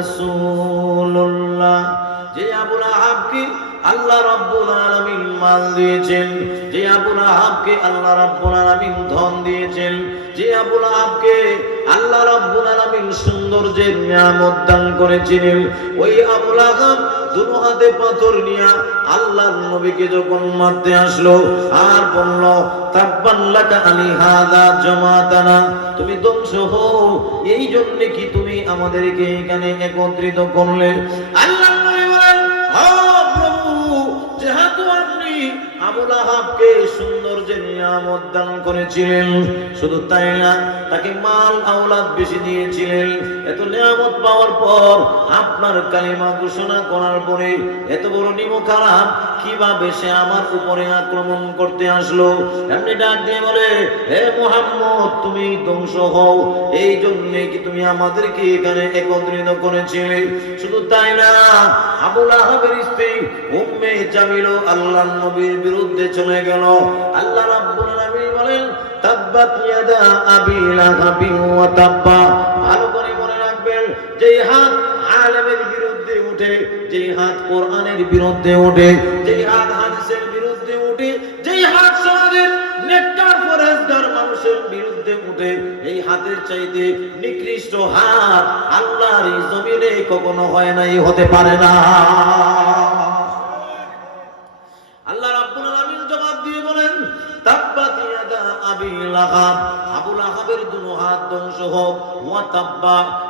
রাসূলুল্লাহ। যে আবুল আহাবকে আল্লাহ রাব্বুল আলামিন মাল দিয়েছেন, যে আবুল আহাবকে আল্লাহ রাব্বুল আলামিন ধন দিয়েছেন, যে আবুল আহাবকে আল্লাহ রাব্বুল আলামিন সৌন্দর্যের নিয়ামত দান করেছিলেন, ওই আবুল আহাব দুনো হাতে পাথর নিয়া আল্লাহর নবীকে যখন মারতে আসলো, আর বলল তাব্বাল্লাকা আনি হাদা জামাতানা। তুমি ধ্বংস হও। এই জন্য কি তুমি আমাদেরকে এখানে একত্রিত করলে? আল্লাহ নবী বলেন "ও প্রভু, যেহেতু আপনি আবুল আহাবকে নিয়ামত দান করেছিলেন। শুধু তাই না, তাকে মাল আওলাদ বেশি দিয়েছিলেন। এত নিয়ামত পাওয়ার পর আপনার কালিমা ঘোষণা করার পরে এত বড় নিম খারাপ কীভাবে সে আমার উপরে আক্রমণ করতে আসলো? এমনি ডাক দিয়ে বলে, হে মোহাম্মদ, তুমি ধ্বংস হও। এই জন্য কি তুমি আমাদেরকে এখানে একত্রিত করেছিলে? শুধু তাই না, আবুল আহাবের স্ত্রী উম্মে জামিল আল্লাহ নবীর বিরুদ্ধে চলে গেল। আল্লাহ রাব্বুল আলামিন বলেন ইয়াদা আবি লাহাবি ওয়া তাব্বা। ভালো করে মনে রাখবেন, যেই হাত আলেমের বিরুদ্ধে উঠে, যেই হাত কোরআনের বিরুদ্ধে উঠে, যেই হাত হাদিসের বিরুদ্ধে উঠে, যেই হাত সমাজের নেককার মানুষের বিরুদ্ধে উঠে, এই হাতের চাইতে নিকৃষ্ট হাত আল্লাহর জমিনে কখনো হয় নাই, হতে পারে না। আবি আবুল আহাবের হাত ধ্বংস হোক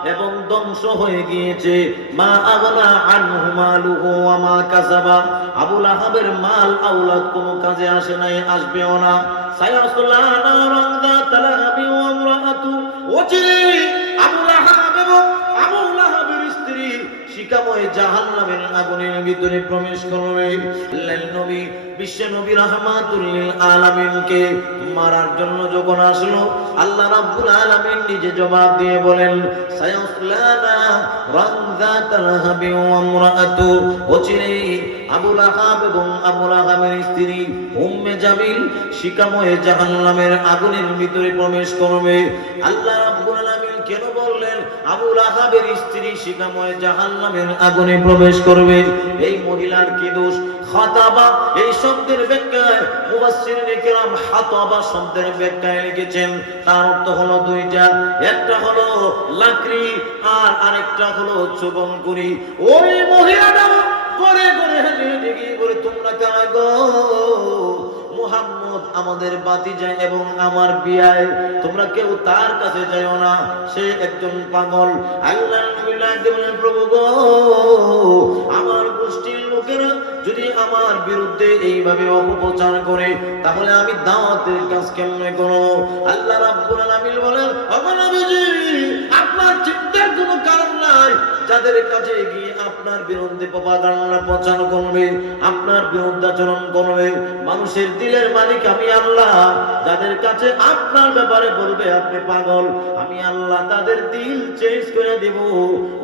এবং ধ্বংস হয়ে গিয়েছে। মা আগনা আনহু মা কাসাবা। আবুল আহাবের মাল আওলাদ কোনো কাজে আসে নাই, আসবেও না। সায়াসলা শিকাময় জাহান্নামের আগুনের ভিতরে প্রবেশ করবে। নবী, বিশ্ব নবী রহমাতুল্লিল আলামিনকে মারার জন্য যখন আসলো, আল্লাহ রাব্বুল আলামিন নিজে জবাব দিয়ে বলেন সায়াসলানা রানযাতাল হাবি ওয়া ইমরাআতু ওচিরে এবং আবু লাহাবের স্ত্রী উম্মে জামিল শিকাময় আগুনের ভিতরে প্রবেশ করবে। আল্লাহ আবুল আহাবের স্ত্রী শিকাময় জাহান্নামের আগুনে প্রবেশ করবে। এই মহিলার কি দোষ? খাতাবা, এই শব্দের ব্যাখ্যায় মুফাসসিরিনে কেরাম হাতাবা শব্দের ব্যাখ্যায় লিখেছেন। তার অর্থ হলো দুইটা। একটা হলো লাকড়ি আর আরেকটা হলো চুবঙ্কুরি ওই মহিলাটা করে করে হেঁটে হেঁটে গিয়ে বলে, তোমরা কারা গো? আমাদের বাতি যায় এবং আমার বিয়ায়, তোমরা কেউ তার কাছে যাও না। সে একজন পাগল। প্রভু গো, আমার গোষ্ঠীর লোকেরা যদি আমার বিরুদ্ধে এইভাবে অপপ্রচার করে, তাহলে আমি দাওয়াতের কাজ কেমনে করব? আল্লাহ রাব্বুল আলামিন বলেন আপনার নাই যাদের কাছে গিয়ে আপনার বিরুদ্ধে প্রপাগান্ডা প্রচার করবে, আপনার বিরুদ্ধে আচরণ করবে, মানুষের দিলের মালিক আমি আল্লাহ। যাদের কাছে আপনার ব্যাপারে বলবে, আপনি পাগল, আমি আল্লাহ তাদের দিল চেঞ্জ করে দেব।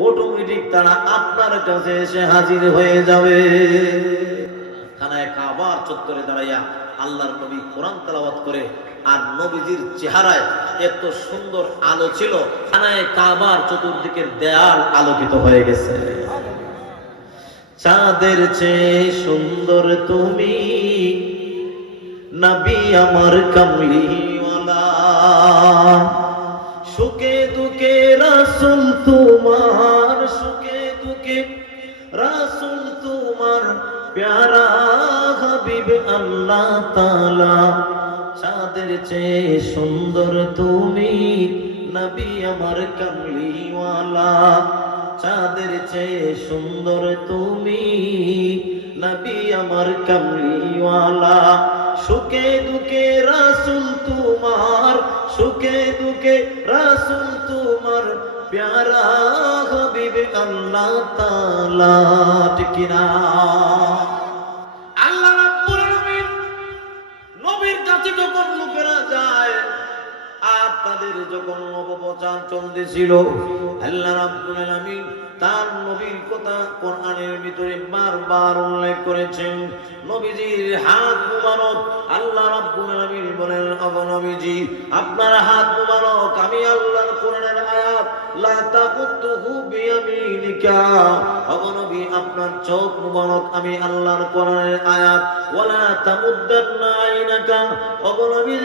অটোমেটিক তারা আপনার কাছে এসে হাজির হয়ে যাবে। চত্বরে দাঁড়াইয়া আল্লাহর নবী কোরআন তেলাওয়াত করে আর নবীজির চেহারায় এত সুন্দর আলো ছিল কাবার চতুর্দিকের দেয়াল আলোকিত হয়ে গেছে। চাঁদের চেয়ে সুন্দর তুমি, নবী আমার কামলিওয়ালা। সুখে দুঃখে রাসুল তোমার, সুখে দুঃখে রাসুল তোমার প্যারা। হাবিব আল্লাহ তালা চাঁদের চেয়ে সুন্দর তুমি নবী আমার কামলিওয়ালা চাঁদের চেয়ে সুন্দর তুমি নবী আমার কামলিওয়ালা সুখে দুঃখে রাসুল তোমার, সুখে দুঃখে রাসুল তোমার। প্যারা হবিবে আল্লাহ তালা টিকিনা যখন অপপ্রচার চলতেছিল, আল্লাহ রাব্বুল আলামিন তার নবীর কথা কোরআনের ভিতরে বারবার উল্লেখ করেছেন। নবীজির হাত মুবারক আল্লাহ রাব্বুল আলামিন বলেন ওগো নবীজি আপনার হাত মুবারক, আমি আল্লাহর কোরআনের আয়াত, লা তাকুতুহু বিয়ামিনিকা। অগনবী আপনার চোখ মুবারক, আমি আল্লাহর কোরআনের আয়াত, ওয়ালা তামুদ্দান্না আইনাকা। অগনবী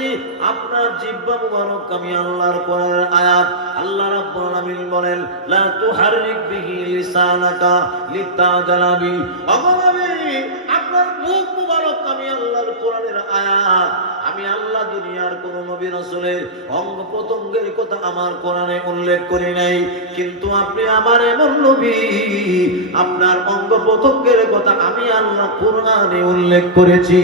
আপনার জিহ্বা মুবারক, আমি আল্লাহর কোরআনের আয়াত, আল্লাহ রাব্বুল আলামিন বলেন, লা তুহাররিক বিহি লিসানাকা লিতাজালা বি অগনবী আপনার মুখ মুবারক, আমি আল্লাহর কোরআনের আয়াত আমি আল্লাহ দুনিয়ার কোন নবী রসুলের অঙ্গ প্রত্যঙ্গের কথা আমার কোরআনে উল্লেখ করি নাই। কিন্তু আপনি আমার এমন নবী, আপনার অঙ্গ প্রত্যঙ্গের কথা আমি আল্লাহ কোরআনে উল্লেখ করেছি।